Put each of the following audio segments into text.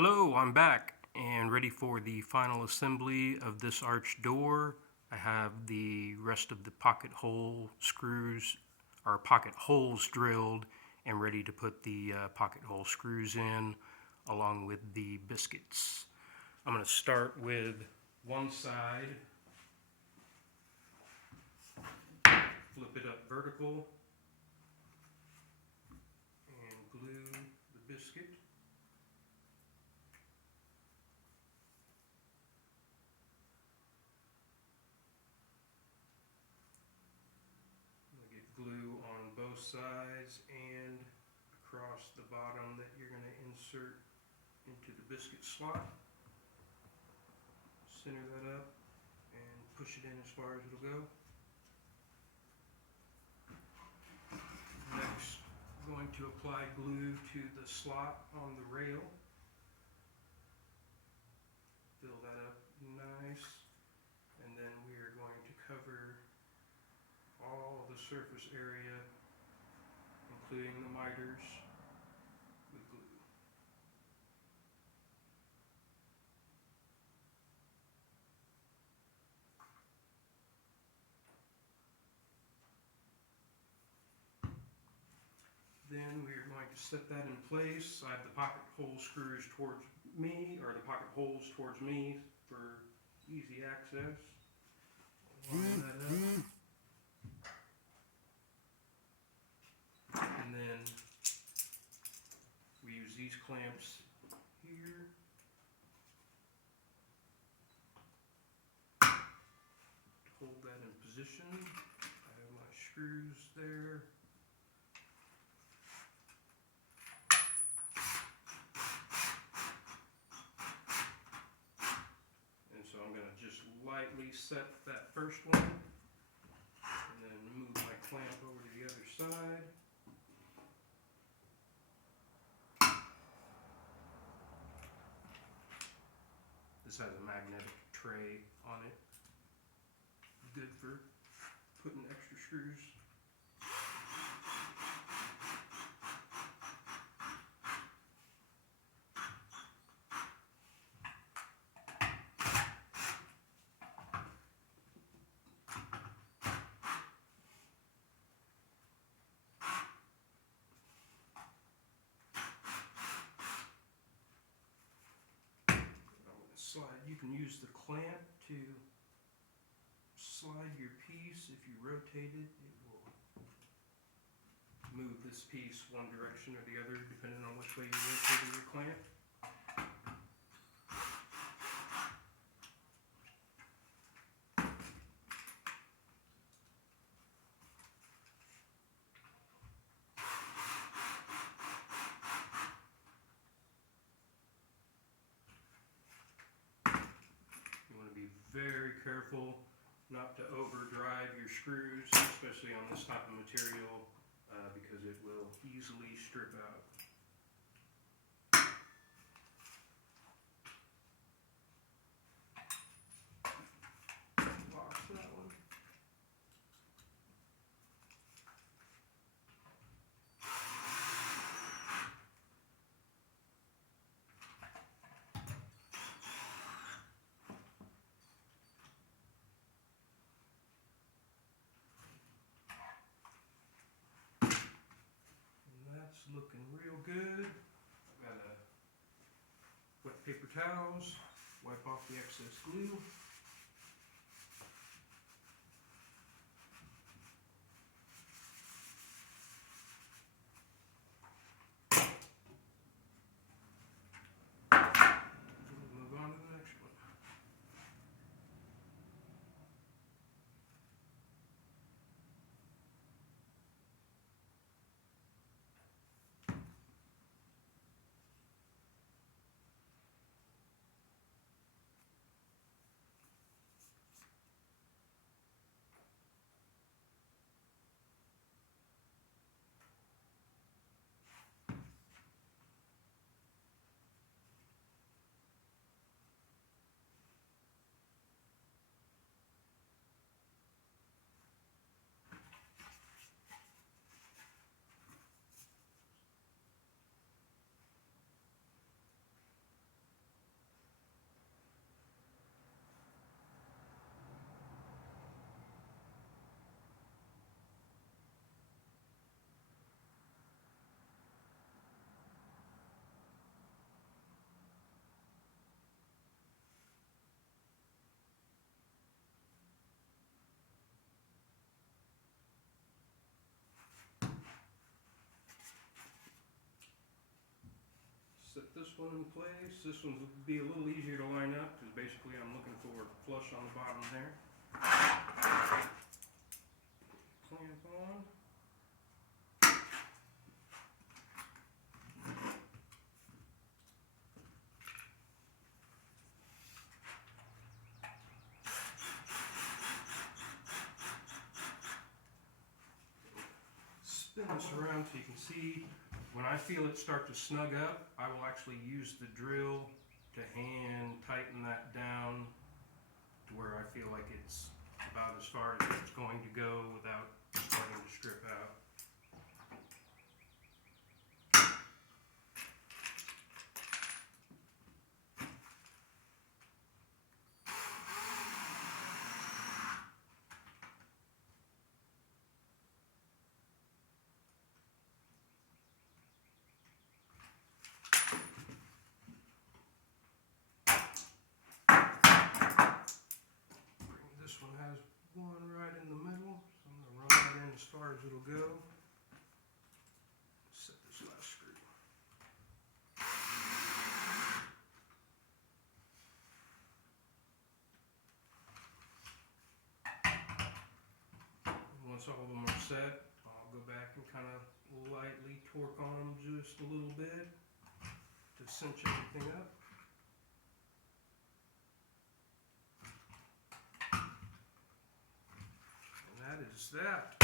Hello, I'm back and ready for the final assembly of this arch door. I have the rest of the pocket hole screws, or pocket holes drilled and ready to put the pocket hole screws in along with the biscuits. I'm going to start with one side, flip it up vertical, and glue the biscuit. Get glue on both sides and across the bottom that you're going to insert into the biscuit slot. Center that up and push it in as far as it'll go. Next, I'm going to apply glue to the slot on the rail. Fill that up nice, and then we are going to cover all the surface area, including the miters, with glue. Then we are going to set that in place. I have the pocket hole screws towards me, or the pocket holes towards me for easy access. Line that up. And then we use these clamps here. To hold that in position. I have my screws there. And so I'm going to just lightly set that first one, and then move my clamp over to the other side. This has a magnetic tray on it, good for putting extra screws. Slide. You can use the clamp to slide your piece. If you rotate it, it will move this piece one direction or the other depending on which way you're rotating your clamp. Very careful not to overdrive your screws, especially on this type of material, because it will easily strip out. Box that one. Looking real good. I've got wet paper towels, wipe off the excess glue. Move on to the next one. set this one in place. This one will be a little easier to line up because basically I'm looking for flush on the bottom there. Clamp on. Spin this around so you can see. When I feel it start to snug up, I will actually use the drill to hand tighten that down to where I feel like it's about as far as it's going to go without starting to strip out. This one has one right in the middle, so I'm going to run that in as far as it'll go. Set this last screw. And once all of them are set, I'll go back and kind of lightly torque on them just a little bit to cinch everything up. That is that.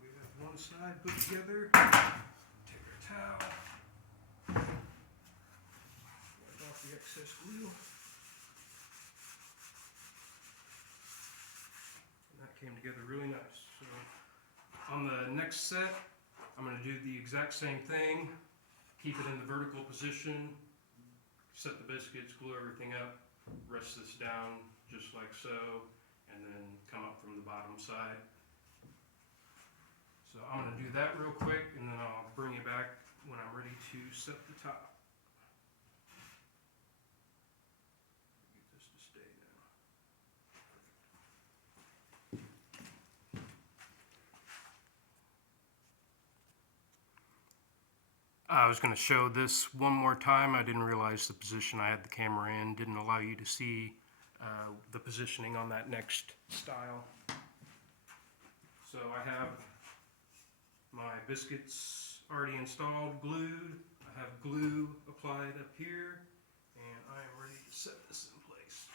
We have one side put together. Take our towel. Wipe off the excess glue. And that came together really nice. So on the next set, I'm going to do the exact same thing. Keep it in the vertical position. Set the biscuits, glue everything up. Rest this down just like so. And then come up from the bottom side. So I'm going to do that real quick and then I'll bring you back when I'm ready to set the top. Get this to stay now. I was going to show this one more time. I didn't realize the position I had the camera in didn't allow you to see the positioning on that next style. So I have my biscuits already installed, glued. I have glue applied up here, and I am ready to set this in place.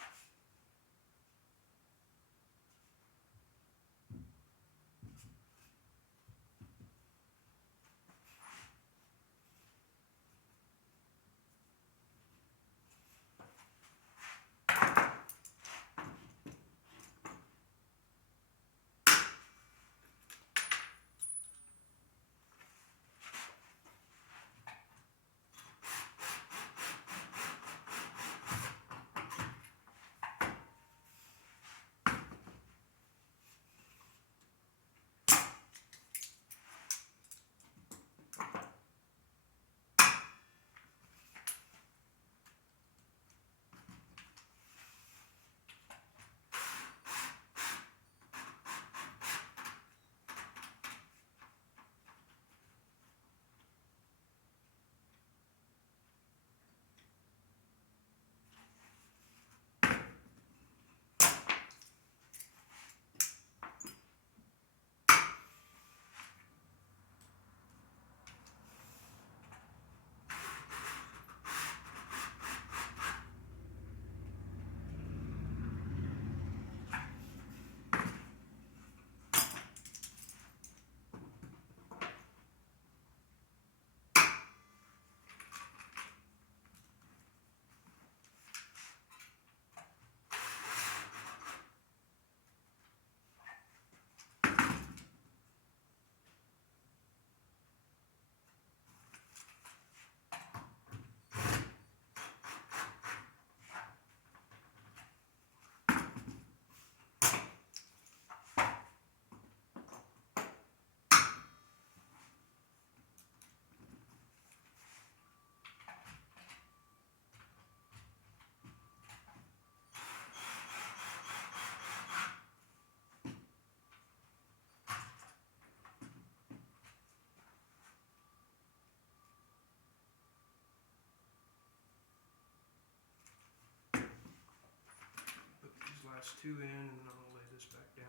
two in, and then I'll lay this back down.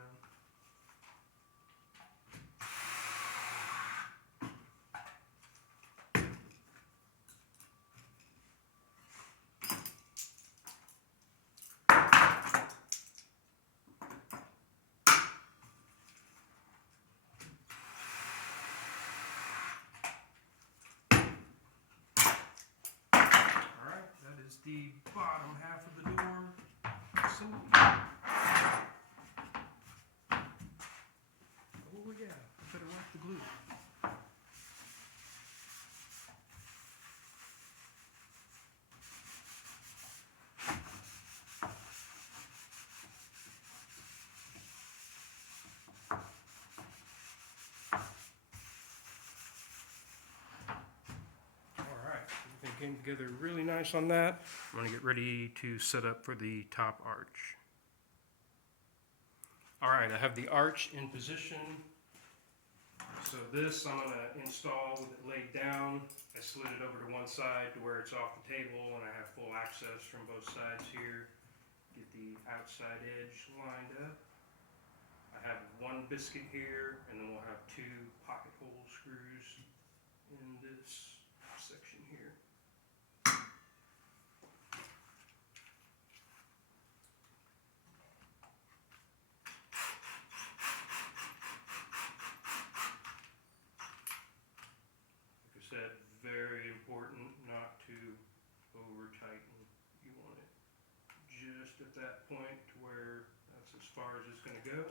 Is the bottom half of the door assembled. Oh yeah, I better wipe the glue. Everything came together really nice on that. I'm going to get ready to set up for the top arch. Alright, I have the arch in position. So this I'm going to install with it laid down. I slid it over to one side to where it's off the table, and I have full access from both sides here. Get the outside edge lined up. I have one biscuit here, and then we'll have two pocket hole screws in this section here. Said, very important not to over tighten. You want it just at that point to where that's as far as it's going to go.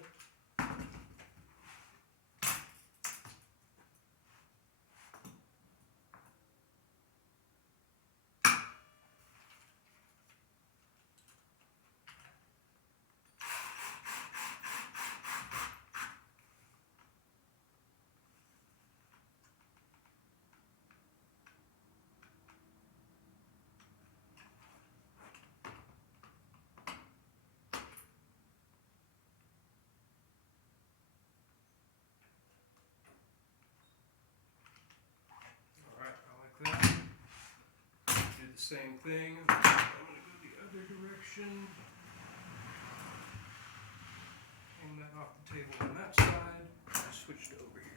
Same thing. I'm going to go the other direction. Hang that off the table on that side. I switched over here.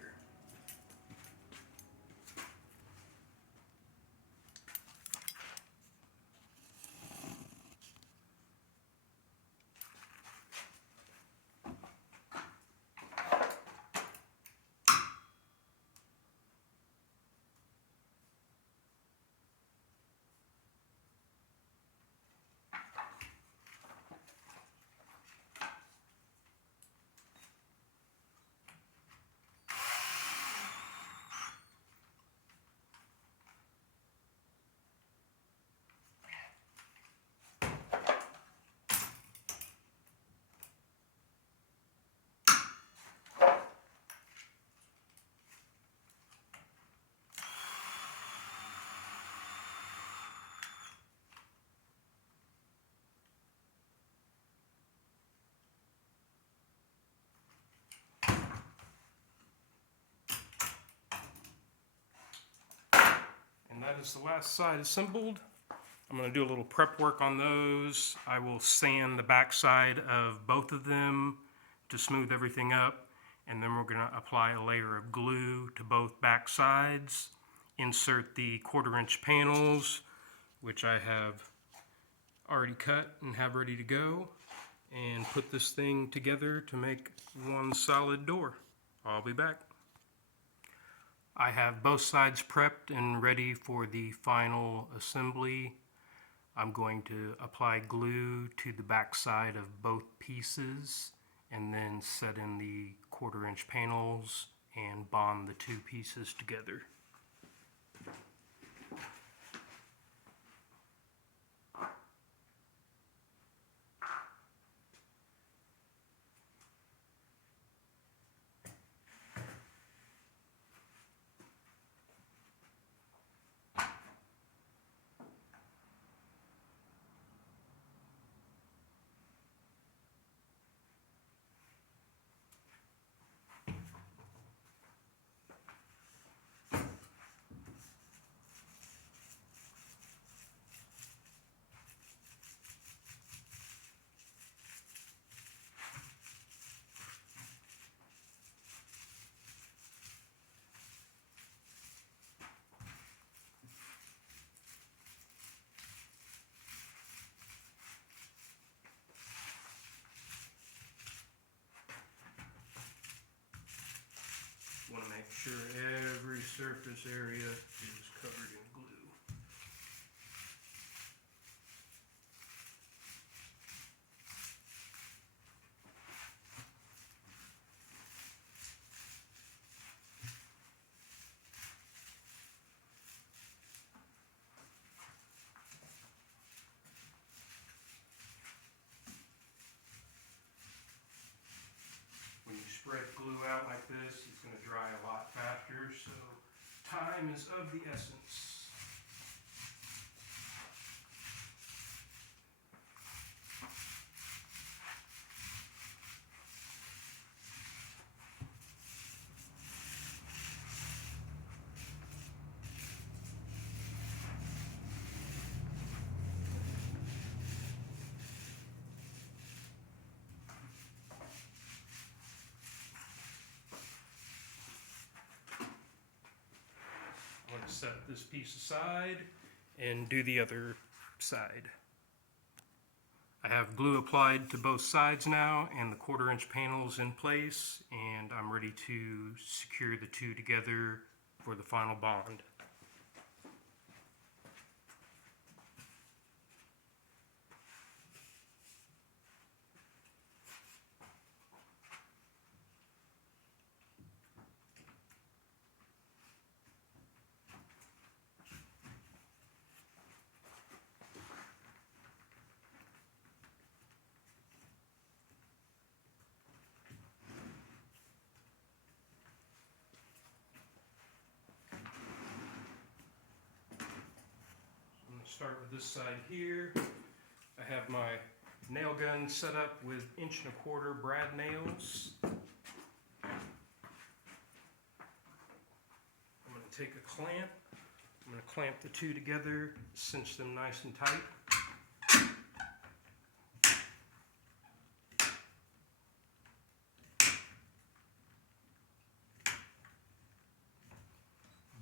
That is the last side assembled. I'm going to do a little prep work on those. I will sand the back side of both of them to smooth everything up, and then we're going to apply a layer of glue to both back sides, insert the 1/4-inch panels, which I have already cut and have ready to go, and put this thing together to make one solid door. I'll be back. I have both sides prepped and ready for the final assembly. I'm going to apply glue to the back side of both pieces and then set in the 1/4-inch panels and bond the two pieces together. surface area is covered in glue. When you spread glue out like this, it's going to dry a lot faster, so time is of the essence. I'm going to set this piece aside and do the other side. I have glue applied to both sides now and the 1/4-inch panels in place, and I'm ready to secure the two together for the final bond. Start with this side here. I have my nail gun set up with 1¼ inch brad nails. I'm going to take a clamp. I'm going to clamp the two together, cinch them nice and tight.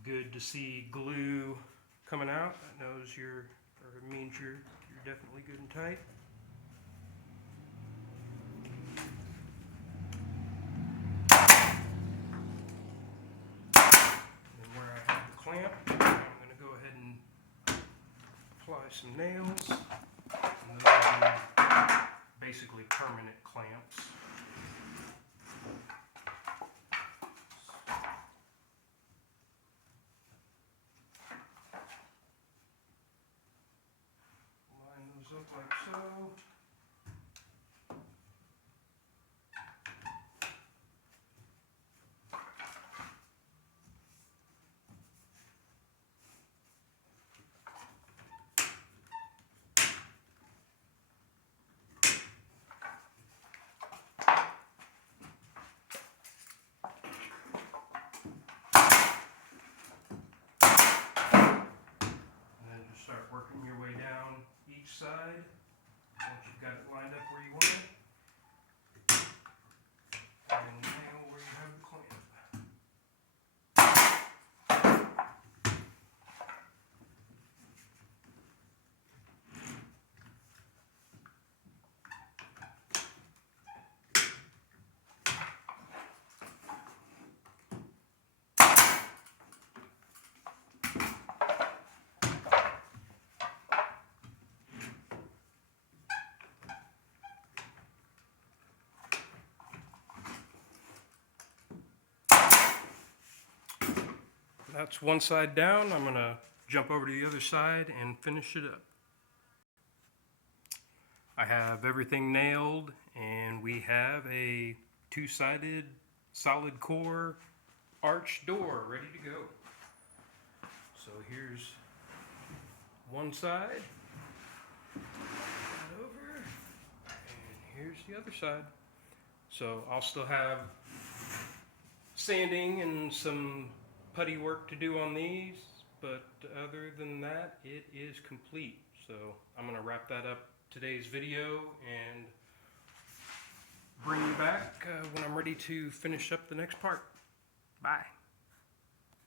Good to see glue coming out. That knows it means you're definitely good and tight. And where I have the clamp, I'm going to go ahead and apply some nails. And those are basically permanent clamps. Look like so. And then just start working your way down each side. Once you've got it lined up where you want it, and nail where you have the clamp. That's one side down. I'm going to jump over to the other side and finish it up. I have everything nailed, and we have a 2-sided solid core arch door ready to go. So here's one side, over, and here's the other side. So I'll still have sanding and some putty work to do on these, but other than that, it is complete. So I'm going to wrap that up today's video and bring you back when I'm ready to finish up the next part. Bye.